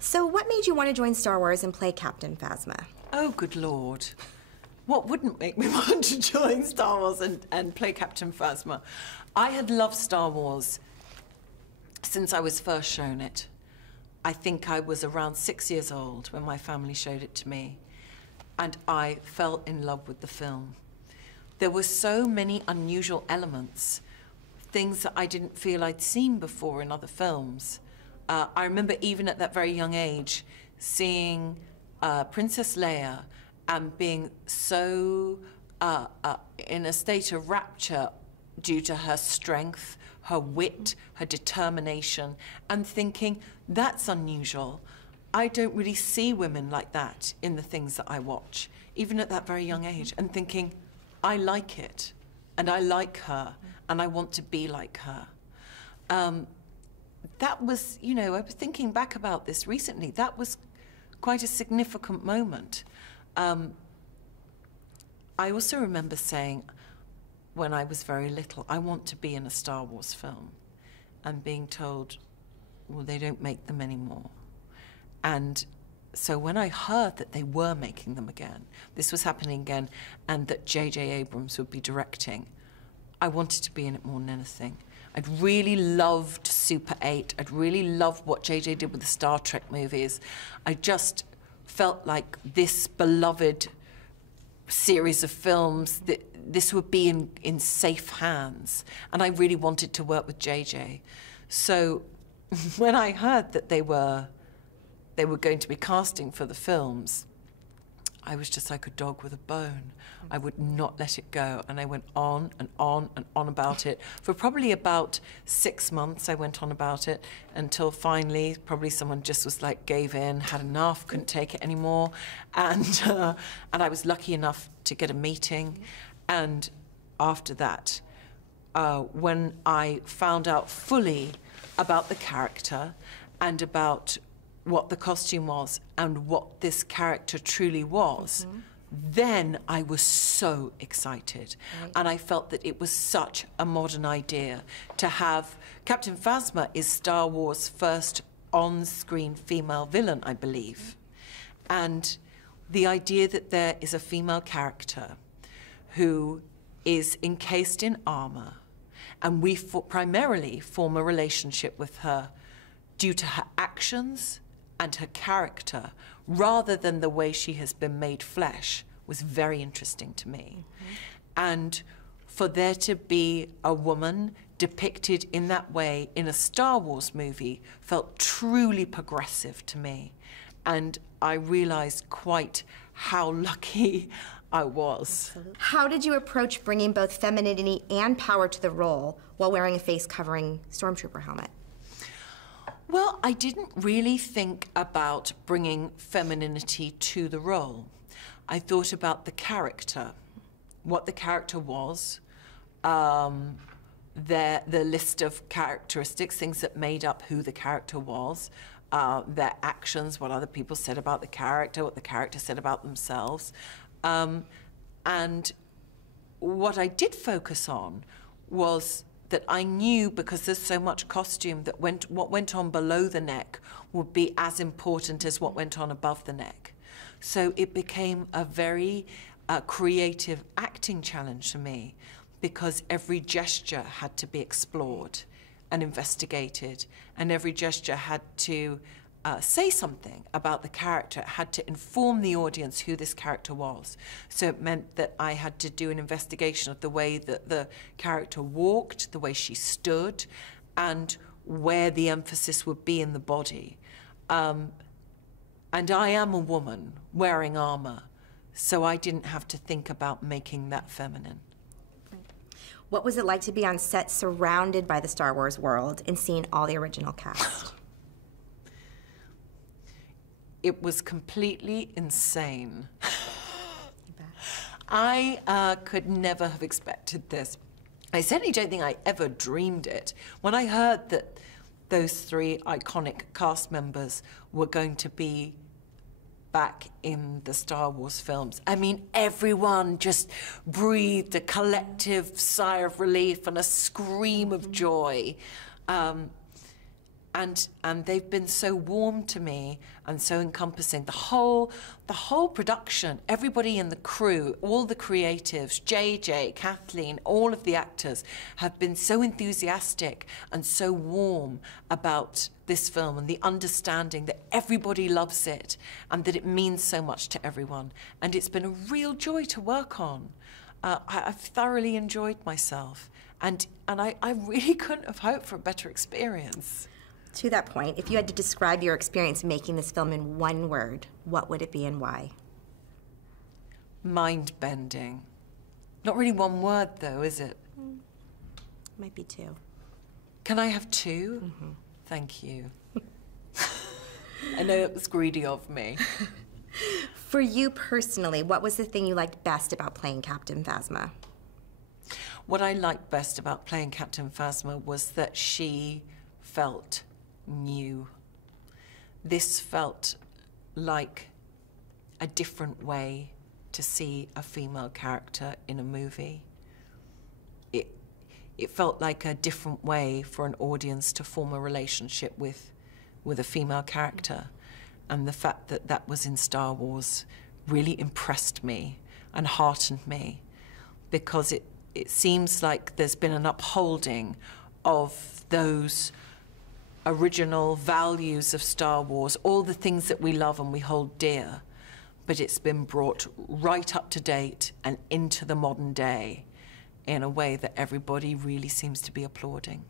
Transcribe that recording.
So what made you want to join Star Wars and play Captain Phasma? Oh, good Lord. What wouldn't make me want to join Star Wars and play Captain Phasma? I had loved Star Wars since I was first shown it. I think I was around 6 years old when my family showed it to me, and I fell in love with the film. There were so many unusual elements, things that I didn't feel I'd seen before in other films. I remember even at that very young age seeing Princess Leia and being so in a state of rapture due to her strength, her wit, her determination, and thinking, that's unusual. I don't really see women like that in the things that I watch, even at that very young age, and thinking, I like it, and I like her, and I want to be like her. That was, you know, I was thinking back about this recently, that was quite a significant moment. I also remember saying, when I was very little, I want to be in a Star Wars film, and being told, well, they don't make them anymore. And so when I heard that they were making them again, this was happening again, and that J.J. Abrams would be directing, I wanted to be in it more than anything. I'd really loved Super 8. I'd really loved what J.J. did with the Star Trek movies. I just felt like this beloved series of films, that this would be in safe hands. And I really wanted to work with J.J. So when I heard that they were going to be casting for the films, I was just like a dog with a bone. I would not let it go. And I went on and on and on about it. For probably about 6 months, I went on about it until finally, probably someone just was like, gave in, had enough, couldn't take it anymore. And I was lucky enough to get a meeting. And after that, when I found out fully about the character and about what the costume was and what this character truly was, then I was so excited. Right. And I felt that it was such a modern idea to have... Captain Phasma is Star Wars' first on-screen female villain, I believe. And the idea that there is a female character who is encased in armor, and we primarily form a relationship with her due to her actions and her character, rather than the way she has been made flesh, was very interesting to me. And for there to be a woman depicted in that way in a Star Wars movie felt truly progressive to me. And I realized quite how lucky I was. Absolutely. How did you approach bringing both femininity and power to the role while wearing a face-covering stormtrooper helmet? Well, I didn't really think about bringing femininity to the role. I thought about the character, what the character was, the list of characteristics, things that made up who the character was, their actions, what other people said about the character, what the character said about themselves. And what I did focus on was that I knew, because there's so much costume, that what went on below the neck would be as important as what went on above the neck. So it became a very creative acting challenge for me, because every gesture had to be explored and investigated, and every gesture had to say something about the character. It had to inform the audience who this character was. So it meant that I had to do an investigation of the way that the character walked, the way she stood, and where the emphasis would be in the body. And I am a woman wearing armor, so I didn't have to think about making that feminine. What was it like to be on set surrounded by the Star Wars world and seeing all the original cast? It was completely insane. I could never have expected this. I certainly don't think I ever dreamed it. When I heard that those 3 iconic cast members were going to be back in the Star Wars films, I mean, everyone just breathed a collective sigh of relief and a scream of joy. And they've been so warm to me and so encompassing. The whole production, everybody in the crew, all the creatives, JJ, Kathleen, all of the actors have been so enthusiastic and so warm about this film and the understanding that everybody loves it and that it means so much to everyone. And it's been a real joy to work on. I've thoroughly enjoyed myself. And I really couldn't have hoped for a better experience. To that point, if you had to describe your experience making this film in one word, what would it be and why? Mind-bending. Not really one word, though, is it? Might be two. Can I have two? Mm-hmm. Thank you. I know it was greedy of me. For you personally, what was the thing you liked best about playing Captain Phasma? What I liked best about playing Captain Phasma was that she felt new. This felt like a different way to see a female character in a movie. It felt like a different way for an audience to form a relationship with a female character. And the fact that that was in Star Wars really impressed me and heartened me, because it seems like there's been an upholding of those original values of Star Wars, all the things that we love and we hold dear, but it's been brought right up to date and into the modern day in a way that everybody really seems to be applauding.